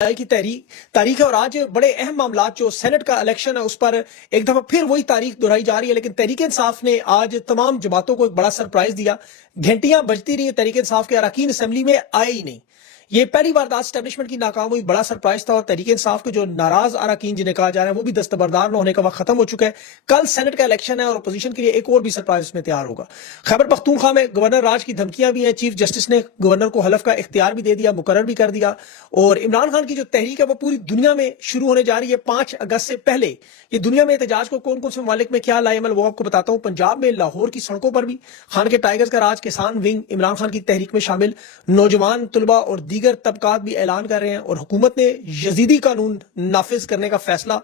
کی تاریخ ہے اور آج بڑے اہم معاملات جو سینٹ کا الیکشن ہے اس پر ایک دفعہ پھر وہی تاریخ دہرائی جا رہی ہے، لیکن تحریک انصاف نے آج تمام جماعتوں کو ایک بڑا سرپرائز دیا۔ گھنٹیاں بجتی رہی، تحریک انصاف کے اراکین اسمبلی میں آئے ہی نہیں۔ یہ پہلی واردات اسٹیبلشمنٹ کی ناکام ہوئی، بڑا سرپرائز تھا، اور تحریک انصاف کے جو ناراض اراکین جنہیں کہا جا رہا ہے وہ بھی دستبردار نہ ہونے کا وقت ختم ہو چکا ہے۔ کل سینٹ کا الیکشن ہے اور اپوزیشن کے لیے ایک اور بھی سرپرائز اس میں تیار ہوگا۔ خیبر پختونخوا میں گورنر راج کی دھمکیاں بھی ہیں، چیف جسٹس نے گورنر کو حلف کا اختیار بھی دے دیا، مقرر بھی کر دیا، اور عمران خان کی جو تحریک ہے وہ پوری دنیا میں شروع ہونے جا رہی ہے 5 اگست سے پہلے۔ یہ دنیا میں احتجاج کو کون کون سے ممالک میں کیا لائے عمل وہ آپ کو بتاتا ہوں۔ پنجاب میں لاہور کی سڑکوں پر بھی خان کے ٹائیگرز کا راج، کسان ونگ عمران خان کی تحریک میں شامل، نوجوان طلبہ اور دیگر طبقات بھی اعلان کر رہے ہیں، اور حکومت نے یزیدی قانون نافذ کرنے کا فیصلہ،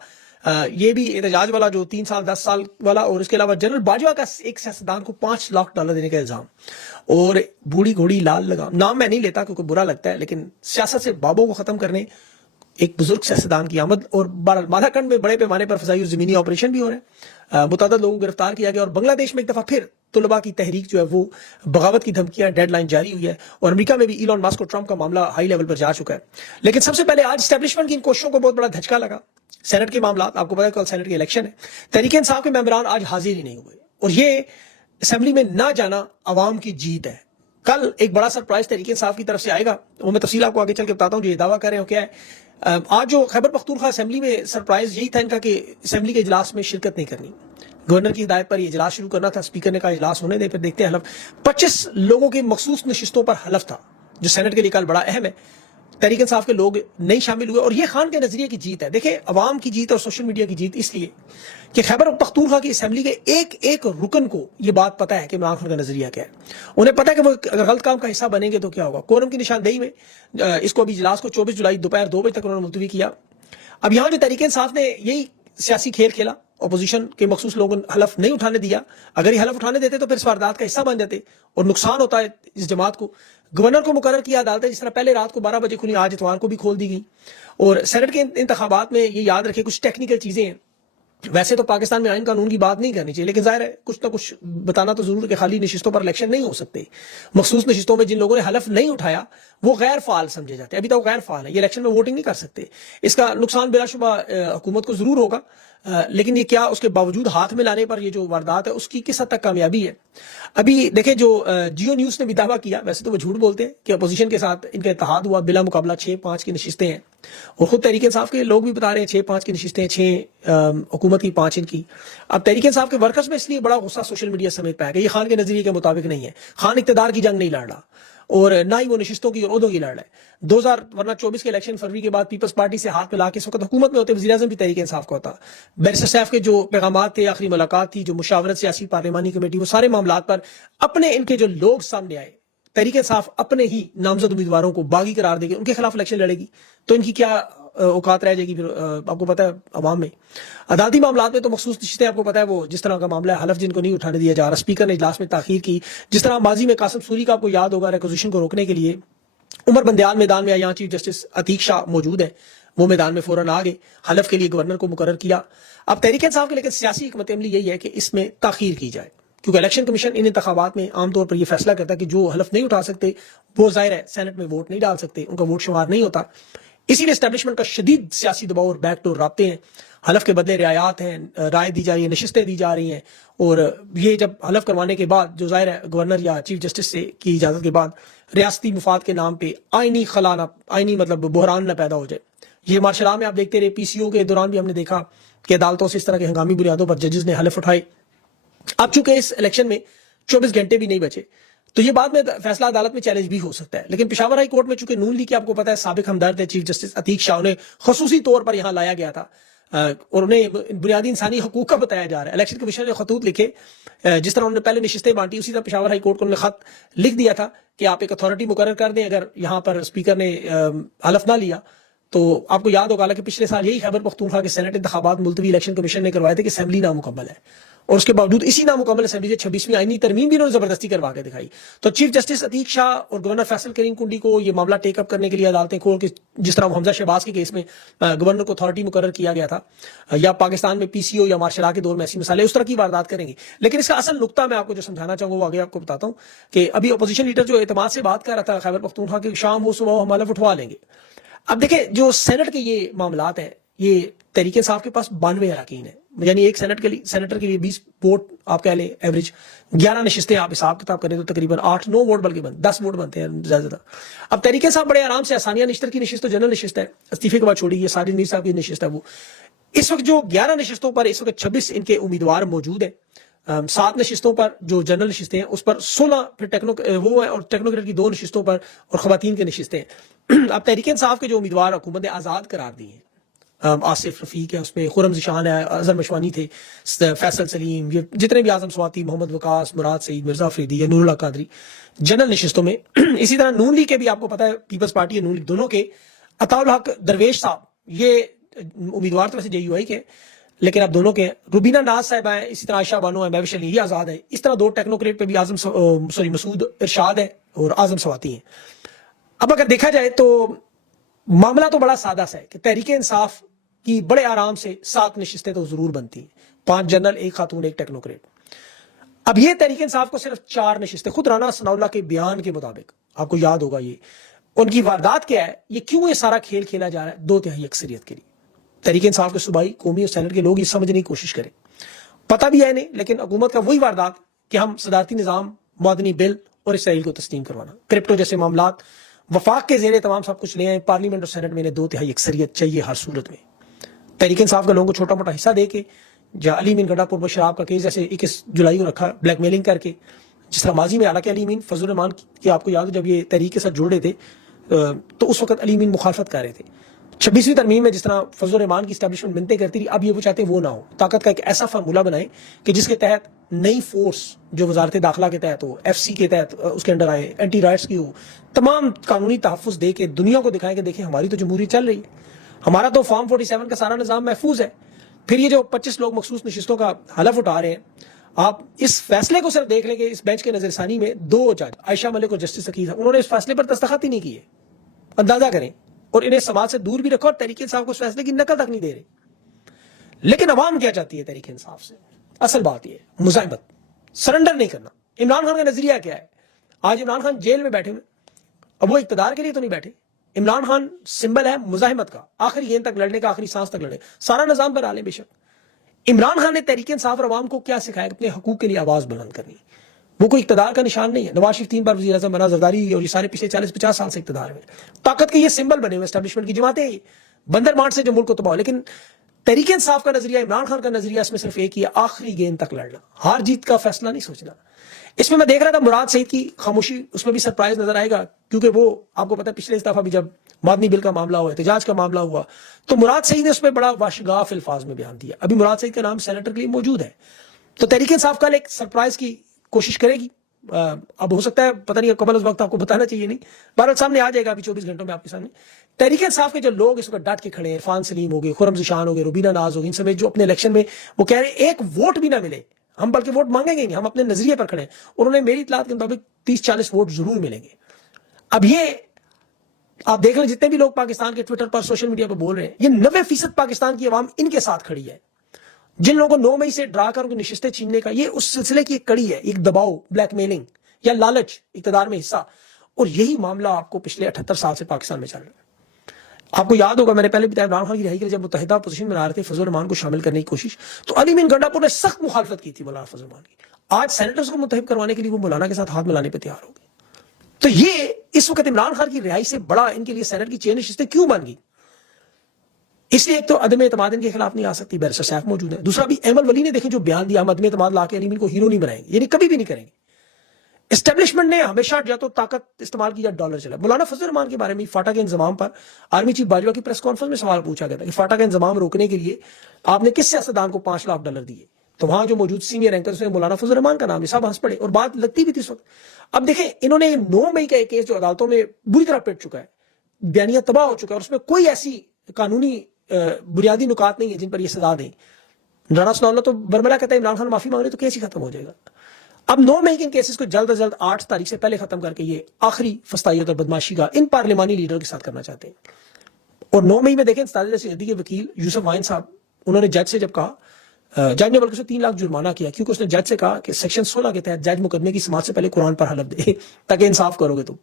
یہ بھی احتجاج والا جو 3 سال 10 سال والا، اور اس کے علاوہ جنرل باجوہ کا ایک سیاستدان کو $5 لاکھ دینے کا الزام، اور بوڑھی گھوڑی لال لگام، نام میں نہیں لیتا کیونکہ برا لگتا ہے، لیکن سیاست سے بابوں کو ختم کرنے ایک بزرگ سیاستدان کی آمد، اور مادھا کنڈ میں بڑے پیمانے پر فضائی اور زمینی آپریشن بھی ہو رہے ہیں، متعدد لوگوں کو گرفتار کیا گیا، اور بنگلہ دیش میں ایک دفعہ پھر طلباء کی تحریک جو ہے وہ بغاوت کی دھمکیاں، ڈیڈ لائن جاری ہوئی ہے، اور امریکہ میں بھی ایلون ماسک اور ٹرمپ کا معاملہ ہائی لیول پر جا چکا ہے۔ لیکن سب سے پہلے آج اسٹیبلشمنٹ کی ان کوششوں کو بہت بڑا دھچکا لگا۔ سینٹ کے معاملات آپ کو پتا ہے کل سینٹ کے الیکشن ہے، تحریک انصاف کے ممبران آج حاضر ہی نہیں ہوئے، اور یہ اسمبلی میں نہ جانا عوام کی جیت ہے۔ کل ایک بڑا سرپرائز تحریک انصاف کی طرف سے آئے گا، وہ میں تفصیل آپ کو آگے چل کے بتاتا ہوں جو یہ دعویٰ کر رہے ہیں کیا ہے۔ آج جو خیبر پختونخوا اسمبلی میں سرپرائز یہی تھا ان کا کہ اسمبلی کے اجلاس میں شرکت نہیں کرنی، گورنر کی ہدایت پر یہ اجلاس شروع کرنا تھا، اسپیکر نے کہا اجلاس ہونے دے، پھر دیکھتے ہیں حلف۔ 25 لوگوں کی مخصوص نشستوں پر حلف تھا جو سینٹ کے لیے کل بڑا اہم ہے۔ تحریک انصاف کے لوگ نہیں شامل ہوئے، اور یہ خان کے نظریے کی جیت ہے۔ دیکھیں، عوام کی جیت اور سوشل میڈیا کی جیت اس لیے کہ خیبر پختونخوا کی اسمبلی کے ایک ایک رکن کو یہ بات پتا ہے کہ عمران خان کا نظریہ کیا ہے۔ انہیں پتا ہے کہ وہ اگر غلط کام کا حصہ بنیں گے تو کیا ہوگا۔ کورم کی نشاندہی میں اس کو ابھی اجلاس کو 24 جولائی دوپہر 2 بجے تک انہوں نے ملتوی کیا۔ اب یہاں جو تحریک انصاف نے یہی سیاسی کھیل کھیلا، اپوزیشن کے مخصوص لوگوں نے حلف نہیں اٹھانے دیا۔ اگر یہ حلف اٹھانے دیتے تو پھر اس واردات کا حصہ بن جاتے اور نقصان ہوتا ہے اس جماعت کو۔ گورنر کو مقرر کیا عدالتیں، جس طرح پہلے رات کو 12 بجے کھلی، آج اتوار کو بھی کھول دی گئی۔ اور سینٹ کے انتخابات میں یہ یاد رکھے کچھ ٹیکنیکل چیزیں ہیں، ویسے تو پاکستان میں آئین قانون کی بات نہیں کرنی چاہیے، لیکن ظاہر ہے کچھ نہ کچھ بتانا تو ضرور کہ خالی نشستوں پر الیکشن نہیں ہو سکتے۔ مخصوص نشستوں میں جن لوگوں نے حلف نہیں اٹھایا وہ غیر فعال سمجھے جاتے ہیں، ابھی تک وہ غیر فعال ہیں، یہ الیکشن میں ووٹنگ نہیں کر سکتے۔ اس کا نقصان بلا شبہ حکومت کو ضرور ہوگا، لیکن یہ کیا اس کے باوجود ہاتھ میں لانے پر یہ جو واردات ہے اس کی کس حد تک کامیابی ہے۔ ابھی دیکھیں جو جیو نیوز نے بھی دعویٰ کیا، ویسے تو وہ جھوٹ بولتے ہیں کہ اپوزیشن کے ساتھ ان کا اتحاد ہوا، بلا مقابلہ 6-5 کی نشستیں ہیں، اور خود تحریک انصاف کے لوگ بھی بتا رہے ہیں 6-5 کی نشستیں، 6 حکومت کی 5 ان کی۔ اب تحریک انصاف کے ورکرز میں اس لیے بڑا غصہ سوشل میڈیا سمیت پایا کہ یہ خان کے نظریے کے مطابق نہیں ہے، خان اقتدار کی جنگ نہیں لڑ رہا، اور نہ ہی وہ نشستوں کی اور عہدوں کی لڑ رہا ہے۔ 2024 کے الیکشن فروری کے بعد پیپلز پارٹی سے ہاتھ ملا کے اس وقت حکومت میں ہوتے وزیر اعظم بھی تحریک انصاف کا ہوتا۔ بیرسٹر سیف کے جو پیغامات تھے، آخری ملاقات تھی، جو مشاورت سیاسی پارلیمانی کمیٹی، وہ سارے معاملات پر اپنے ان کے جو لوگ سامنے آئے، تحریک انصاف اپنے ہی نامزد امیدواروں کو باغی قرار دے گی، ان کے خلاف الیکشن لڑے گی، تو ان کی کیا اوقات رہ جائے گی پھر آپ کو پتا ہے عوام میں۔ عدالتی معاملات میں تو مخصوص نشستیں آپ کو پتا ہے وہ جس طرح کا معاملہ ہے، حلف جن کو نہیں اٹھانے دیا جا رہا، اسپیکر نے اجلاس میں تاخیر کی، جس طرح ماضی میں قاسم سوری کا آپ کو یاد ہوگا ریکوزیشن کو روکنے کے لیے عمر بندیال میدان میں آئے، یہاں چیف جسٹس عتیق شاہ موجود ہے، وہ میدان میں فوراً آ گئے، حلف کے لیے گورنر کو مقرر کیا۔ اب تحریک انصاف کے لیکن سیاسی حکمت عملی یہی ہے کہ اس میں تاخیر کی جائے، کیونکہ الیکشن کمیشن ان انتخابات میں عام طور پر یہ فیصلہ کرتا ہے کہ جو حلف نہیں اٹھا سکتے وہ ظاہر ہے سینٹ میں ووٹ نہیں ڈال سکتے، ان کا ووٹ شمار نہیں ہوتا۔ اسی لیے اسٹیبلشمنٹ کا شدید سیاسی دباؤ اور بیک ڈور رابطے ہیں، حلف کے بدلے رعایات ہیں، رائے دی جا رہی ہے، نشستیں دی جا رہی ہیں، اور یہ جب حلف کروانے کے بعد جو ظاہر ہے گورنر یا چیف جسٹس سے کی اجازت کے بعد ریاستی مفاد کے نام پہ آئینی خلا نہ، آئینی مطلب بحران نہ پیدا ہو جائے۔ یہ مارشل لا میں آپ دیکھتے رہے، PCO کے دوران بھی ہم نے دیکھا کہ عدالتوں سے اس طرح کے ہنگامی بنیادوں پر ججز نے حلف اٹھائے۔ اب چونکہ اس الیکشن میں 24 گھنٹے بھی نہیں بچے تو یہ بعد میں فیصلہ عدالت میں چیلنج بھی ہو سکتا ہے، لیکن پشاور ہائی کورٹ میں چونکہ نون لیگ کے آپ کو پتا ہے سابق ہمدرد ہے چیف جسٹس عتیق شاہ، انہیں خصوصی طور پر یہاں لایا گیا تھا، اور انہیں بنیادی انسانی حقوق کا بتایا جا رہا ہے۔ الیکشن کمیشن نے خطوط لکھے، جس طرح انہوں نے پہلے نشستیں بانٹی، اسی طرح پشاور ہائی کورٹ کو انہوں نے خط لکھ دیا تھا کہ آپ ایک اتھارٹی مقرر کر دیں، اگر یہاں پر اسپیکر نے حلف نہ لیا تو آپ کو یاد ہوگا کہ پچھلے سال یہی خیبر پختونخوا کے سینٹ انتخابات ملتوی الیکشن کمیشن نے کروائے تھے کہ اسمبلی نامکمل ہے، اور اس کے باوجود اسی نامکمل اسمبلی سے 26ویں آئینی ترمیم بھی انہوں نے زبردستی کروا کے دکھائی۔ تو چیف جسٹس عتیق شاہ اور گورنر فیصل کریم کنڈی کو یہ معاملہ ٹیک اپ کرنے کے لیے عدالتیں کھول کے، جس طرح حمزہ شہباز کے کیس میں گورنر کو اتھارٹی مقرر کیا گیا تھا، یا پاکستان میں PCO یا مارشل لا کے دور میں ایسی مثالیں اس طرح کی واردات کریں گے۔ لیکن اس کا اصل نقطہ میں آپ کو جو سمجھانا چاہوں گا وہ آگے آپ کو بتاتا ہوں کہ ابھی اپوزیشن لیڈر جو اعتماد سے بات کر رہا تھا خیبر پختونخوا کے، شام ہو صبح ہو ہم حلف اٹھوا لیں گے، اب دیکھیں جو سینٹ کے یہ معاملات ہیں، یہ تحریک انصاف کے پاس 92 اراکین ہیں، یعنی ایک سینیٹر کے لیے 20 ووٹ آپ کہہ لیں ایوریج، 11 نشستیں آپ حساب کتاب کریں تو تقریباً 8-9 ووٹ بلکہ 10 ووٹ بنتے ہیں زیادہ. اب تحریک انصاف بڑے آرام سے، آسانیہ نشتر کی نشست تو جنرل نشست ہے، استعفے کے بعد چھوڑی، یہ ساجد میر صاحب کی نشست ہے. وہ اس وقت جو 11 نشستوں پر اس وقت 26 ان کے امیدوار موجود ہیں، 7 نشستوں پر جو جنرل نشستیں ہیں اس پر 16 پھر وہ ہے، اور ٹیکنوکریٹ کی 2 نشستوں پر اور خواتین کے نشستیں ہیں. اب تحریک انصاف کے جو امیدوار حکومت نے آزاد قرار دی ہیں، آصف رفیق ہے، اس میں خرم ذیشان ہے، اظہر مشوانی تھے، فیصل سلیم، یہ جتنے بھی اعظم سواتی، محمد وقاص، مراد سعید، مرزا فریدی یا نور اللہ قادری جنرل نشستوں میں. اسی طرح نون لیگ کے بھی آپ کو پتا ہے، پیپلز پارٹی اور نون لیگ دونوں کے عطاء الحق درویش صاحب، یہ امیدوار تو ویسے جے یو آئی کے، لیکن اب دونوں کے روبینہ ناز صاحب ہیں، اسی طرح عائشہ بانو ہے، مہوش علی، یہ آزاد ہے. اس طرح 2 ٹیکنوکریٹ پہ بھی مسعود ارشاد ہے اور اعظم سواتی ہیں. اب اگر دیکھا جائے تو معاملہ تو بڑا سادہ سا ہے کہ تحریک انصاف کی بڑے آرام سے 7 نشستیں تو ضرور بنتی ہیں، 5 جنرل، 1 خاتون، 1 ٹیکنوکریٹ. اب یہ تحریک انصاف کو صرف 4 نشستیں، خود رانا ثناء اللہ کے بیان کے مطابق، آپ کو یاد ہوگا یہ ان کی واردات کیا ہے، یہ کیوں یہ سارا کھیل کھیلا جا رہا ہے 2/3 اکثریت کے لیے. تحریک انصاف کے صوبائی، قومی اور سینٹ کے لوگ یہ سمجھنے کی کوشش کریں، پتہ بھی ہے نہیں، لیکن حکومت کا وہی واردات کہ ہم صدارتی نظام، مدنی بل اور اسرائیل کو تسلیم کروانا، کرپٹو جیسے معاملات وفاق کے زیر تمام سب کچھ لے آئے. پارلیمنٹ اور سینٹ میں انہیں 2/3 اکثریت چاہیے ہر صورت میں. تحریک انصاف کے لوگوں کو چھوٹا موٹا حصہ دے کے، جہاں علی امین گڈھا پور میں شراب کا کیس جیسے 21 جولائی کو رکھا، بلیک میلنگ کر کے، جس طرح ماضی میں، حالانکہ علی امین فضل الرحمان کی آپ کو یاد ہو جب یہ تحریک کے ساتھ جڑ رہے تھے تو اس وقت علی امین مخالفت کر رہے تھے. 26ویں ترمیم میں جس طرح فضل الرحمان کی اسٹیبلشمنٹ منتیں کرتی رہی، اب یہ وہ چاہتے ہیں وہ نہ ہو، طاقت کا ایک ایسا فارمولہ بنائیں کہ جس کے تحت نئی فورس جو وزارت داخلہ کے تحت ہو، ایف سی کے تحت اس کے انڈر آئے، اینٹی رائٹس کی ہو، تمام قانونی تحفظ دے کے دنیا کو دکھائیں کہ دیکھیں ہماری تو جمہوریت چل رہی ہے، ہمارا تو فارم 47 کا سارا نظام محفوظ ہے. پھر یہ جو 25 لوگ مخصوص نشستوں کا حلف اٹھا رہے ہیں، آپ اس فیصلے کو صرف دیکھ لیں کہ اس بینچ کے نظر ثانی میں 2 جج عائشہ ملک اور جسٹس عقیل صاحب، انہوں نے اس فیصلے پر دستخط ہی نہیں کیے. اندازہ کریں، اور انہیں سماج سے دور بھی رکھو اور تحریک انصاف کو اس فیصلے کی نقل تک نہیں دے رہے. لیکن عوام کیا چاہتی ہے تحریک انصاف سے؟ اصل بات یہ ہے مزاحمت، سرنڈر نہیں کرنا. عمران خان کا نظریہ کیا ہے؟ آج عمران خان جیل میں بیٹھے ہوئے، اب وہ اقتدار کے لیے تو نہیں بیٹھے. عمران خان سمبل ہے مزاحمت کا، آخری گیند تک لڑنے کا، آخری سانس تک لڑنے، سارا نظام پر آلے. بے شک عمران خان نے تحریک انصاف اور عوام کو کیا سکھایا کہ اپنے حقوق کے لیے آواز بلند کرنی. وہ کوئی اقتدار کا نشان نہیں ہے. نواز شریف 3 بار وزیر اعظم بنا، زرداری اور یہ سارے پچھلے 40-50 سال سے اقتدار میں، طاقت کے یہ سمبل بنے ہوئے اسٹیبلشمنٹ کی جماعتیں، بندر مارٹ سے جو ملک کو تباہ. لیکن تحریک انصاف کا نظریہ، عمران خان کا نظریہ، اس میں صرف ایک ہی ہے، آخری گیند تک لڑنا، ہار جیت کا فیصلہ نہیں سوچنا. اس میں دیکھ رہا تھا مراد سعید کی خاموشی، اس میں بھی سرپرائز نظر آئے گا، کیونکہ وہ آپ کو پتا ہے پچھلے دفعہ بھی جب مدنی بل کا معاملہ ہوا، احتجاج کا معاملہ ہوا، تو مراد سعید نے اس میں بڑا واشگاف الفاظ میں بیان دیا. ابھی مراد سعید کا نام سینیٹر کے لیے موجود ہے، تو تحریک انصاف کل ایک سرپرائز کی کوشش کرے گی. اب ہو سکتا ہے پتہ نہیں، قبل اس وقت آپ کو بتانا چاہیے نہیں، بہرحال سامنے آ جائے گا ابھی 24 گھنٹوں میں آپ کے سامنے. تحریک انصاف کے جو لوگ اس وقت ڈٹ کے کھڑے ہیں، عرفان سلیم ہو گئے، خرم ذیشان ہو گئے، روبینہ ناز ہو گئی، ان سمیت جو اپنے الیکشن میں وہ کہہ رہے ہیں ایک ووٹ بھی نہ ملے، ہم بلکہ ووٹ مانگیں گے نہیں، ہم اپنے نظریے پر کھڑے ہیں، اور انہیں میری اطلاعات کے مطابق 30-40 ووٹ ضرور ملیں گے. اب یہ آپ دیکھ لیں جتنے بھی لوگ پاکستان کے ٹویٹر پر، سوشل میڈیا پر بول رہے ہیں، یہ 90% پاکستان کی عوام ان کے ساتھ کھڑی ہے. جن لوگوں کو 9 مئی سے ڈرا کر ان کی نشستیں چھیننے کا، یہ اس سلسلے کی ایک کڑی ہے، ایک دباؤ، بلیک میلنگ یا لالچ، اقتدار میں حصہ. اور یہی معاملہ آپ کو پچھلے 78 سال سے پاکستان میں چل رہا ہے. آپ کو یاد ہوگا میں نے پہلے بتایا، عمران خان کی رہائی کے لیے جب متحدہ پوزیشن میں آ رہے تھے فضل الرحمان کو شامل کرنے کی کوشش، تو علی امین گڈھا پور نے سخت مخالفت کی تھی مولانا فضل الرحمان کی. آج سینیٹرز کو متحد کروانے کے لیے وہ مولانا کے ساتھ ہاتھ ملانے پہ تیار ہو گئے. تو یہ اس وقت عمران خان کی رہائی سے بڑا ان کے لیے سینیٹ کی 6 نشستیں کیوں بن گئی؟ اس لیے ایک تو عدم اعتماد ان کے خلاف نہیں آ سکتی، بیرسٹر سیف موجود ہے. دوسرا بھی احمد ولی نے دیکھیں جو بیان دیا، ہم عدم اعتماد لا کے علی امین کو ہیرو نہیں بنائیں گے، یعنی کبھی بھی نہیں کریں گے. اسٹیبلشمنٹ نے ہمیشہ یا تو طاقت استعمال کی یا ڈالر چلا. مولانا فضل الرحمان کے بارے میں فاٹا کے انضمام پر آرمی چیف باجوہ کی پریس کانفرنس میں سوال پوچھا گیا تھا کہ فاٹا کا انضمام روکنے کے لیے آپ نے کس سیاستدان کو $5 لاکھ دیے؟ تو وہاں جو موجود سینئر رینکرز نے مولانا فضل الرحمان کا نام لیا، سب ہنس پڑے اور بات لگتی بھی تھی اس وقت. اب دیکھیں انہوں نے 9 مئی کا ایک کیس جو عدالتوں میں بری طرح پٹ چکا ہے، بیانیہ تباہ ہو چکا ہے، اور اس میں کوئی ایسی قانونی بنیادی نکات نہیں ہے جن پر یہ سزا دیں. رانا ثناء اللہ تو برملا کہتا ہے عمران خان معافی مانگ رہے تو کیس ہی ختم ہو جائے گا. اب 9 مئی کے ان کیسز کو جلد از جلد 8 تاریخ سے پہلے ختم کر کے یہ آخری فسطائیت اور بدماشی کا ان پارلیمانی لیڈر کے ساتھ کرنا چاہتے ہیں. اور 9 مئی میں دیکھیں ساجد سیدی کے وکیل یوسف وائن صاحب، انہوں نے جج سے جب کہا، جج نے بلکہ 3 لاکھ جرمانہ کیا، کیونکہ اس نے جج سے کہا کہ سیکشن 16 کے تحت جج مقدمے کی سماعت سے پہلے قرآن پر حلف دے تاکہ انصاف کرو گے تم.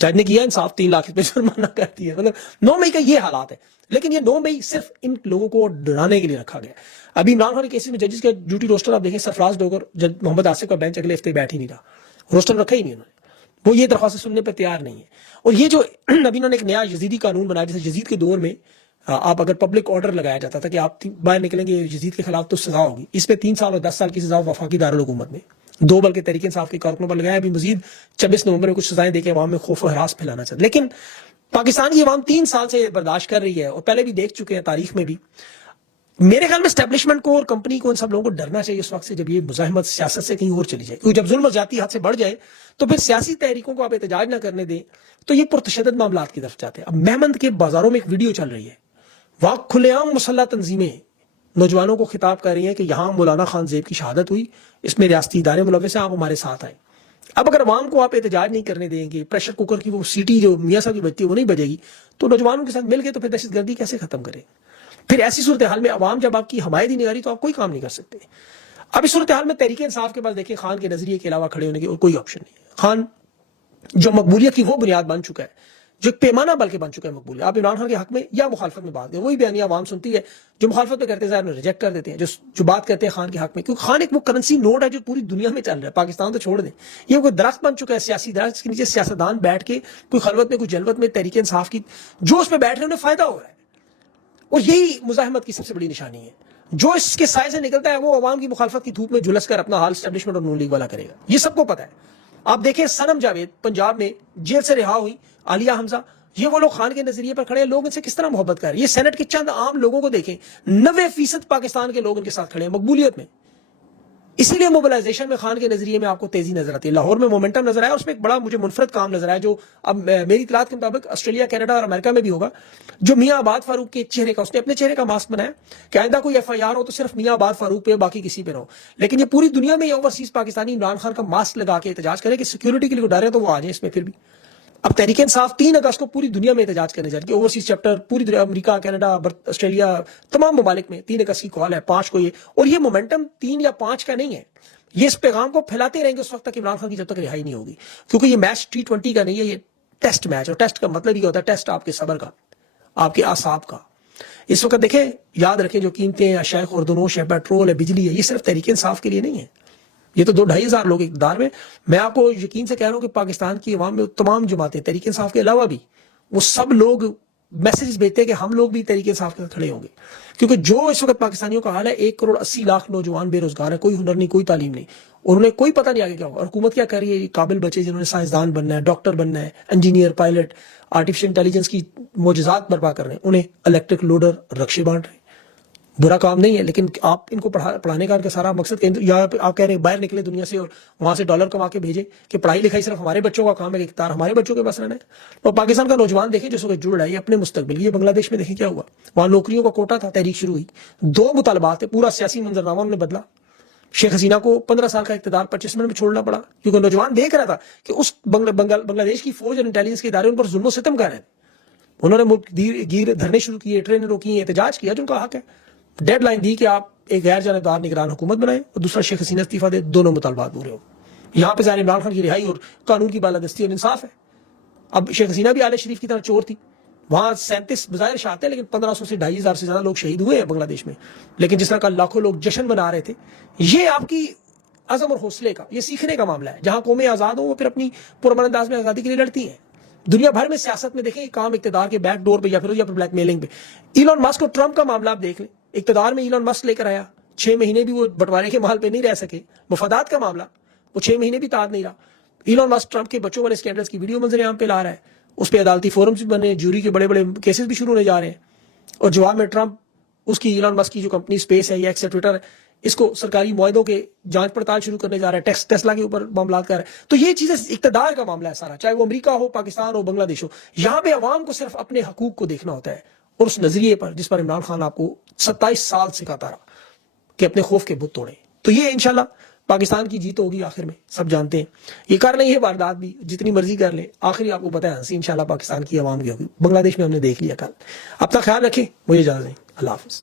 جج نے کیا انصاف, 3 لاکھ روپے جرمانہ کر دیا. مطلب 9 مئی کا یہ حالات ہے. لیکن یہ 9 مئی صرف ان لوگوں کو ڈرانے کے لیے رکھا گیا. ابھی عمران خان کے کیسز میں ججز کا ڈیوٹی روسٹر آپ دیکھیں, سرفراز ڈوگر, جج محمد آصف کا بینچ اگلے ہفتے بیٹھ ہی نہیں رہا, روسٹر رکھا ہی نہیں انہوں نے, وہ یہ درخواست سننے پہ تیار نہیں ہے. اور یہ جو ابھی انہوں نے ایک نیا یزیدی قانون بنایا, جیسے یزید کے دور میں آپ اگر پبلک آرڈر لگایا جاتا تھا کہ آپ باہر نکلیں گے یزید کے خلاف تو سزا ہوگی, اس پہ 3 سال اور 10 سال کی سزا وفاقی دارالحکومت میں 2 بلکہ تحریک انصاف کے کارکنوں پر لگایا. ابھی مزید 26 نومبر میں کچھ سزائیں دے کے عوام میں خوف و ہراس پھیلانا چاہتے. لیکن پاکستان کی عوام 3 سال سے برداشت کر رہی ہے, اور پہلے بھی دیکھ چکے ہیں تاریخ میں بھی. میرے خیال میں اسٹیبلشمنٹ کو اور کمپنی کو ان سب لوگوں کو ڈرنا چاہیے اس وقت سے جب یہ مزاحمت سیاست سے کہیں اور چلی جائے, کیونکہ جب ظلم و زیادتی حد سے بڑھ جائے تو پھر سیاسی تحریکوں کو آپ احتجاج نہ کرنے دیں تو یہ پرتشدد معاملات کی طرف جاتے ہیں. اب مہمند کے بازاروں میں ایک ویڈیو چل رہی ہے, وہاں کھلے عام مسلح تنظیمیں نوجوانوں کو خطاب کر رہی ہیں کہ یہاں مولانا خان زیب کی شہادت ہوئی, اس میں ریاستی ادارے ملوث ہیں, آپ ہمارے ساتھ آئیں. اب اگر عوام کو آپ احتجاج نہیں کرنے دیں گے, پریشر کوکر کی وہ سیٹی جو میاں صاحب کی بجتی ہے وہ نہیں بجے گی, تو نوجوانوں کے ساتھ مل کے تو پھر دہشت گردی کیسے ختم کریں؟ پھر ایسی صورتحال میں عوام جب آپ کی حمایت ہی نہیں کر رہی تو آپ کوئی کام نہیں کر سکتے. اب اس صورتحال میں تحریک انصاف کے پاس دیکھیں خان کے نظریے کے علاوہ کھڑے ہونے کی اور کوئی آپشن نہیں ہے. خان جو مقبولیت کی وہ بنیاد بن چکا ہے, جو ایک پیمانہ بلکہ بن چکا ہے مقبولیت. آپ عمران خان کے حق میں یا مخالفت میں بات کریں, وہی بیانیہ عوام سنتی ہے, جو مخالفت میں کرتے ہیں ظاہر ریجیکٹ کر دیتے ہیں, جو بات کرتے ہیں خان کے حق میں, کیونکہ خان ایک وہ کرنسی نوٹ ہے جو پوری دنیا میں چل رہا ہے, پاکستان تو چھوڑ دیں, یہ کوئی درخت بن چکا ہے, سیاسی درخت, اس کے نیچے سیاستدان بیٹھ کے کوئی خلوت میں کوئی جلوت میں تحریک انصاف کی جو اس پہ بیٹھ رہے ہیں انہیں فائدہ ہو رہا ہے. اور یہی مزاحمت کی سب سے بڑی نشانی ہے. جو اس کے سائے سے نکلتا ہے وہ عوام کی مخالفت کی دھوپ میں جھلس کر اپنا حال اسٹیبلشمنٹ اور نون لیگ والا کرے گا, یہ سب کو پتا ہے. آپ دیکھیں سنم جاوید پنجاب میں جیل سے رہا ہوئی, عالیہ حمزہ, یہ وہ لوگ خان کے نظریے پر کھڑے ہیں, لوگ ان سے کس طرح محبت کر رہے ہیں. یہ سینٹ کے چند عام لوگوں کو دیکھیں, 90% پاکستان کے لوگ ان کے ساتھ کھڑے ہیں مقبولیت میں. اسی لیے موبلائزیشن میں خان کے نظریے میں آپ کو تیزی نظر آتی ہے. لاہور میں مومنٹم نظر آیا, اس میں ایک بڑا مجھے منفرد کام نظر آیا جو اب میری اطلاعات کے مطابق آسٹریلیا, کینیڈا اور امریکہ میں بھی ہوگا, جو میاں آباد فاروق کے چہرے کا, اس نے اپنے چہرے کا ماسک بنایا کہ آئندہ کوئی FIR ہو تو صرف میاں آباد فاروق پہ, باقی کسی پہ نہ ہو. لیکن یہ پوری دنیا میں یہ اوورسیز پاکستانی عمران خان کا ماسک لگا کے احتجاج کرے کہ سیکورٹی کے لیے ڈر ہے تو وہ آ جائیں اس میں. پھر بھی اب تحریک انصاف 3 اگست کو پوری دنیا میں احتجاج کرنے جا رہی ہے, اوورسیز چیپٹر پوری دنیا, امریکہ, کینیڈا, آسٹریلیا, تمام ممالک میں 3 اگست کی کال ہے, 5 کو یہ. اور یہ مومنٹم 3 یا 5 کا نہیں ہے, یہ اس پیغام کو پھیلاتے رہیں گے اس وقت تک عمران خان کی جب تک رہائی نہیں ہوگی. کیونکہ یہ میچ T20 کا نہیں ہے, یہ ٹیسٹ میچ, اور ٹیسٹ کا مطلب یہ ہوتا ہے ٹیسٹ آپ کے صبر کا, آپ کے اعصاب کا. اس وقت دیکھیں, یاد رکھیں, جو قیمتیں ہیں, اشیاء خوردنوش ہے, پیٹرول ہے, بجلی ہے, یہ صرف تحریک انصاف کے لیے نہیں ہے. یہ تو 2-2.5 ہزار لوگ اقتدار میں آپ کو یقین سے کہہ رہا ہوں کہ پاکستان کی عوام میں تمام جماعتیں تحریک انصاف کے علاوہ بھی وہ سب لوگ میسیجز بھیجتے ہیں کہ ہم لوگ بھی تحریک انصاف کے ساتھ کھڑے ہوں گے. کیونکہ جو اس وقت پاکستانیوں کا حال ہے, 1.80 کروڑ نوجوان بے روزگار ہیں, کوئی ہنر نہیں, کوئی تعلیم نہیں, اور انہیں کوئی پتہ نہیں آگے کیا ہوگا. اور حکومت کیا کر رہی ہے, قابل بچے جنہوں نے سائنسدان بننا ہے, ڈاکٹر بننا ہے, انجینئر, پائلٹ, آرٹیفیشل انٹیلیجنس کی معجزات برپا کر رہے ہیں, انہیں الیکٹرک لوڈر رکشے بانٹ رہے ہیں. برا کام نہیں ہے, لیکن آپ ان کو پڑھانے کا سارا مقصد, یا آپ کہہ رہے ہیں باہر نکلے دنیا سے اور وہاں سے ڈالر کما کے بھیجیں کہ پڑھائی لکھائی صرف ہمارے بچوں کا کام ہے, اقتدار ہمارے بچوں کے بس رہنا ہے. اور پاکستان کا نوجوان دیکھیں جو جڑ رہا ہے اپنے مستقبل. یہ بنگلہ دیش میں دیکھیں کیا ہوا, وہاں نوکریوں کا کوٹا تھا, تحریک شروع ہوئی, 2 مطالبات تھے, پورا سیاسی منظرنامہ انہوں نے بدلا. شیخ حسینہ کو 15 سال کا اقتدار 25 منٹ میں چھوڑنا پڑا, کیونکہ نوجوان دیکھ رہا تھا کہ اس بنگلہ دیش کی فوج اور انٹیلیجنس کے ادارے ان پر ظلم و ستم کر رہے ہیں. انہوں نے ملک گیر دھرنے شروع کیے, ٹرینیں روکی, احتجاج کیا, جو ان کا حق ہے. ڈیڈ لائن دی کہ آپ ایک غیر جانبدار نگران حکومت بنائیں, اور دوسرا شیخ حسینہ استعفیٰ دے, دونوں مطالبات پورے ہو. یہاں پہ ظاہر عمران خان کی رہائی اور قانون کی بالادستی اور انصاف ہے. اب شیخ حسینہ بھی آل شریف کی طرح چور تھی, وہاں 37 بظاہر شہادتیں, لیکن 1500 سے 2500 سے زیادہ لوگ شہید ہوئے ہیں بنگلہ دیش میں. لیکن جس طرح کا لاکھوں لوگ جشن منا رہے تھے, یہ آپ کی عزم اور حوصلے کا, یہ سیکھنے کا معاملہ ہے. جہاں قومیں آزاد ہوں وہ پھر اپنی پرامن انداز میں آزادی کے لیے لڑتی ہیں. دنیا بھر میں سیاست میں دیکھیں کام اقتدار کے بیک ڈور پہ یا پھر بلیک میلنگ پہ. ایلون ماسک اور ٹرمپ کا معاملہ آپ دیکھ لیں, اقتدار میں ایلون ماسک لے کر آیا, 6 مہینے بھی وہ بٹوارے کے محل پہ نہیں رہ سکے. مفادات کا معاملہ, وہ 6 مہینے بھی تعداد نہیں رہا. ایلون ماسک ٹرمپ کے بچوں والے اسکینڈلز کی ویڈیو منظر عام پہ لا رہا ہے, اس پہ عدالتی فورمز بھی بنے, جوری کے بڑے بڑے کیسز بھی شروع ہونے جا رہے ہیں. اور جواب میں ٹرمپ اس کی ایلون ماسک کی جو کمپنی اسپیس ہے یا ایکس ہے, ٹویٹر ہے, اس کو سرکاری معاہدوں کے جانچ پڑتال شروع کرنے جا رہا ہے, ٹیسلا کے اوپر معاملات کر رہا ہے. تو یہ چیزیں اقتدار کا معاملہ ہے سارا, چاہے وہ امریکہ ہو, پاکستان ہو, بنگلہ دیش ہو. یہاں پہ عوام کو صرف اپنے حقوق کو دیکھنا ہوتا ہے, اور اس نظریے پر جس پر عمران خان آپ کو 27 سال سکھاتا رہا کہ اپنے خوف کے بت توڑیں. تو یہ انشاءاللہ پاکستان کی جیت ہوگی آخر میں, سب جانتے ہیں. یہ کر نہیں ہے واردات بھی, جتنی مرضی کر لیں, آخری آپ کو پتہ ہے ہنسی انشاءاللہ پاکستان کی عوام کی ہوگی. بنگلہ دیش میں ہم نے دیکھ لیا کل. اپنا خیال رکھیں, مجھے اجازت دیں, اللہ حافظ.